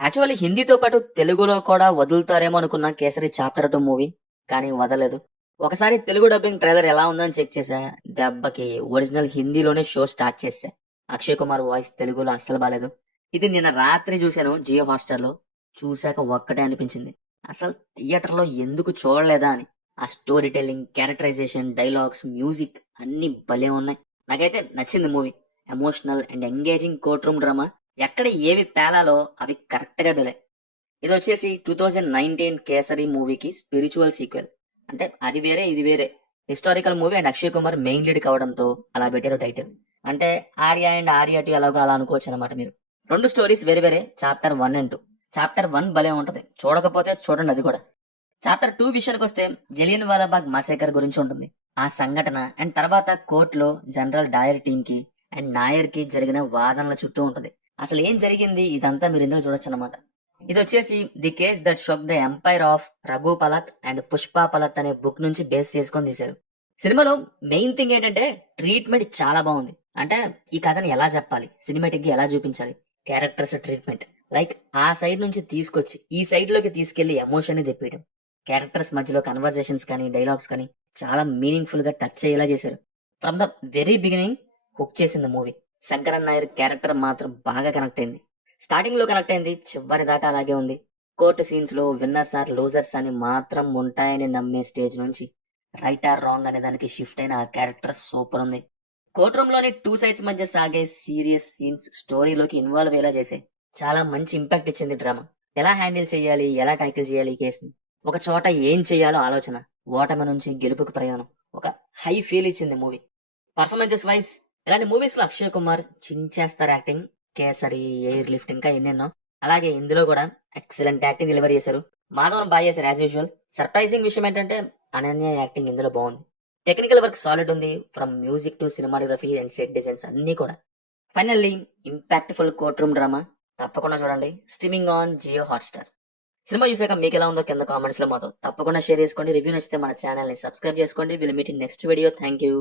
Actually హిందీతో పాటు తెలుగులో కూడా వదులుతారేమో అనుకున్న 'కేసరి చాప్టర్ 2' మూవీ. కానీ వదలలేదు. ఒకసారి తెలుగు డబ్బింగ్ ట్రైలర్ ఎలా ఉందని చెక్ చేశా. దెబ్బకి ఒరిజినల్ హిందీలోనే షో స్టార్ట్ చేశా. అక్షయ్ కుమార్ వాయిస్ తెలుగులో అస్సలు బాలేదు. ఇది నిన్న రాత్రి చూశాను జియో హాట్‌స్టార్‌లో. చూశాక ఒక్కటే అనిపించింది. అసలు థియేటర్‌లో ఎందుకు చూడలేదా అని. ఆ storytelling, characterisation, dialogues, music అన్నీ భలే ఉన్నాయి. నాకైతే నచ్చింది movie. Emotional and engaging courtroom drama. ఎక్కడ ఏవి పేలాలో అవి కరెక్ట్‌గా బెలాయి. ఇదొచ్చేసి 2019 కేసరి మూవీకి స్పిరిచువల్ సీక్వెల్. అంటే అది వేరే, ఇది వేరే. Historical movie and Akshay Kumar main lead కావడంతో అలా పెట్టారు టైటిల్. అంటే 'ఆర్య' అండ్ 'ఆర్య 2' ఎలాగో అలా అనుకోవచ్చనమాట మీరు. 2 స్టోరీస్ వేరే వేరే. Chapter 1 and 2. చాప్టర్ 1 భలే ఉంటది. చూడకపోతే చూడండి అది కూడా. చాప్టర్ 2 విషయానికొస్తే జలియన్ వాలాబాగ్ మసేకర్ గురించి ఉంటుంది. ఆ సంఘటన అండ్ తర్వాత కోర్టులో జనరల్ డయర్ టీమ్ కి అండ్ నాయర్ కి జరిగిన వాదనల చుట్టూ ఉంటది. అసలు ఏం జరిగింది ఇదంతా మీరు ఇందులో చూడొచ్చు అనమాట. ఇది వచ్చేసి the case that shook the empire of Raghu Palat and Pushpa Palat అనే బుక్ నుంచి బేస్ చేసుకొని తీశారు. సినిమాలో మెయిన్ థింగ్ ఏంటంటే ట్రీట్మెంట్ చాలా బాగుంది. అంటే ఈ కథని ఎలా చెప్పాలి, సినిమాటిక్ గా ఎలా చూపించాలి, క్యారెక్టర్స్ ట్రీట్మెంట్, లైక్ ఆ సైడ్ నుంచి తీసుకొచ్చి ఈ సైడ్ లోకి తీసుకెళ్లి ఎమోషన్ ని తెప్పియడం. క్యారెక్టర్స్ మధ్యలో కన్వర్జేషన్స్ కానీ డైలాగ్స్ కానీ చాలా మీనింగ్ఫుల్ గా టచ్ అయ్యేలా చేశారు. From the very beginning hook చేసింది మూవీ. శంకరన్ నాయర్ క్యారెక్టర్ మాత్రం బాగా కనెక్ట్ అయింది. స్టార్టింగ్ లో కనెక్ట్ అయింది, చివరి దాకా అలాగే ఉంది. కోర్టు సీన్స్ లో విన్నర్స్ ఆర్ లూజర్స్ అని మాత్రం ఉంటాయని నమ్మే స్టేజ్ నుంచి రైట్ ఆర్ రాంగ్ అనే దానికి షిఫ్ట్ అయిన ఆ క్యారెక్టర్ సూపర్ ఉంది. కోర్ట్ రూమ్ లోని టూ సైడ్స్ మధ్య సాగే సీరియస్ సీన్స్ స్టోరీలోకి ఇన్వాల్వ్ అయ్యేలా చేశాయి. చాలా మంచి ఇంపాక్ట్ ఇచ్చింది డ్రామా. ఎలా హ్యాండిల్ చేయాలి, ఎలా టైకిల్ చేయాలి ఈ కేసుని, ఒక చోట ఏం చేయాలో ఆలోచన, ఓటమి నుంచి గెలుపుకు ప్రయాణం, ఒక హై ఫీల్ ఇచ్చింది మూవీ. పర్ఫార్మెన్సెస్ వైస్ ఇలాంటి మూవీస్ లో అక్షయ్ కుమార్ చించేస్తారు యాక్టింగ్. కేసరి, ఎయిర్ లిఫ్ట్ ఇంకా ఎన్నెన్నో. అలాగే ఇందులో కూడా ఎక్సలెంట్ యాక్టింగ్ డెలివరీ చేశారు. మాధవన్ బాగా చేశారు యాజ్ యూజువల్. సర్ప్రైజింగ్ విషయం ఏంటంటే అనన్య యాక్టింగ్ ఇందులో బాగుంది. టెక్నికల్ వర్క్ సాలిడ్ ఉంది, from music to cinematography and set designs అన్ని కూడా. Finally impactful courtroom drama. తప్పకుండా చూడండి. Streaming on Jio Hotstar. Cinema చూసాక మీకు ఎలా ఉందో కింద కామెంట్స్ లో మాతో తప్పకుండా షేర్ చేసుకోండి. రివ్యూ నచ్చితే మన ఛానల్ ని సబ్స్క్రైబ్ చేసుకోండి. Will meet in next video. Thank you.